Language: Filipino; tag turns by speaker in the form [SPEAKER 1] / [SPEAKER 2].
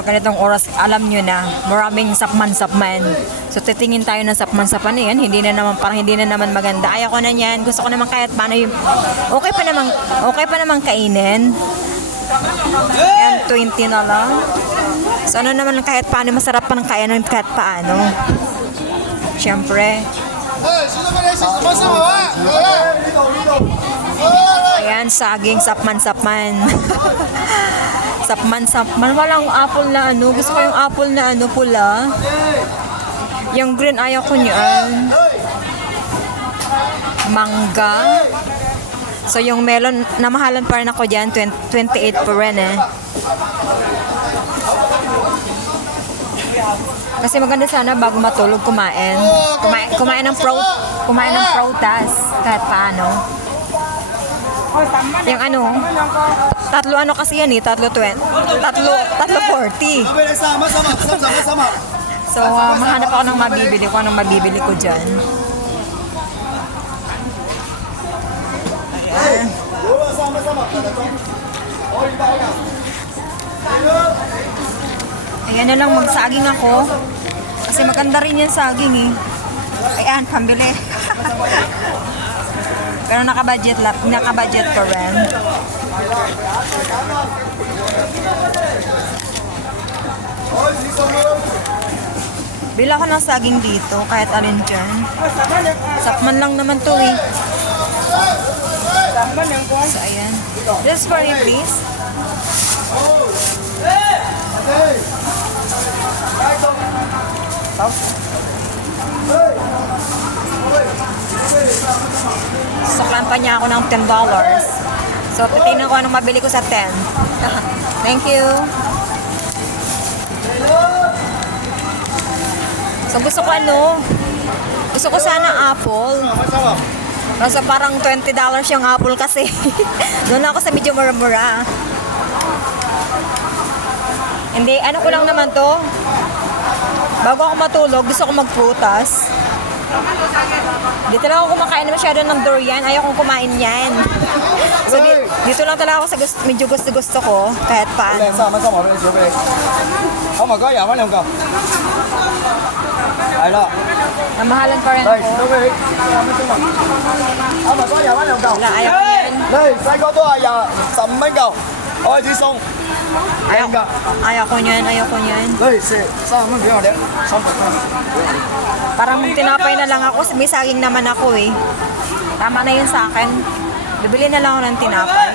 [SPEAKER 1] Pag ganitong oras, alam nyo na, maraming sapman-sapman. So, titingin tayo ng sapman-sapman na yan. Hindi na naman, parang hindi na naman maganda. Ayaw ko na yan. Gusto ko naman kahit paano yung, okay pa naman, okay pa naman kainin. Yan, 20 na lang. So, ano naman kahit paano, masarap pa ng kainin kahit paano. Siyempre. Ayan, saging, sapman-sapman. sapman-sapman. Walang apple na ano. Gusto ko yung apple na ano, pula. Yung green, ayaw ko niyan. Mangga. So, yung melon, namahalan pa rin ako dyan. 20, 28 pa rin eh. Kasi maganda sana bago matulog kumain. Kumain, kumain ng pro, kumain ng protas kahit paano. Yung ano, tatlo ano kasi yan eh, tatlo 20, tatlo, tatlo 40.
[SPEAKER 2] Sama, sama, sama, sama.
[SPEAKER 1] So, uh, mahanap ako ng mabibili ko, anong mabibili ko dyan. Ayan. Ayan na lang, magsaging ako. Kasi maganda rin yung saging eh. Ayan, pambili. Pero naka-budget, la- naka-budget ko rin. Bila ko ng saging dito, kahit alin dyan. Sakman lang naman to eh. So, ayan. This for me, please. Suklan pa niya ako ng $10. So, titignan ko anong mabili ko sa 10. Thank you. So, gusto ko ano, gusto ko sana apple. Kaso parang $20 yung apple kasi. Doon ako sa medyo mura-mura. Hindi, ano ko lang naman to. Bago ako matulog, gusto ko magprutas. Dito lang ako kumakain na masyado ng durian. Ayaw kong kumain yan. so, di- dito lang talaga ako sa gusto, medyo gusto-gusto ko. Kahit paano.
[SPEAKER 2] Sama, sama. Bên chỗ bên. Có một gói dạo có两个。系啦，
[SPEAKER 1] Namahalan pa rin
[SPEAKER 2] 嚟
[SPEAKER 1] ako.
[SPEAKER 2] 到佢。có một gói dạo có两嚿。
[SPEAKER 1] Wala, ayaw ko yan.
[SPEAKER 2] đây细个都系廿十五蚊嚿， Oy, Jisung!
[SPEAKER 1] Ayaw, Ayoko ayoko
[SPEAKER 2] niyan, ayoko niyan. Uy, si, saan mo ginawa din? Saan pa?
[SPEAKER 1] Parang tinapay na lang ako, may saging naman ako eh. Tama na yun sa akin. Bibili na lang ako ng tinapay.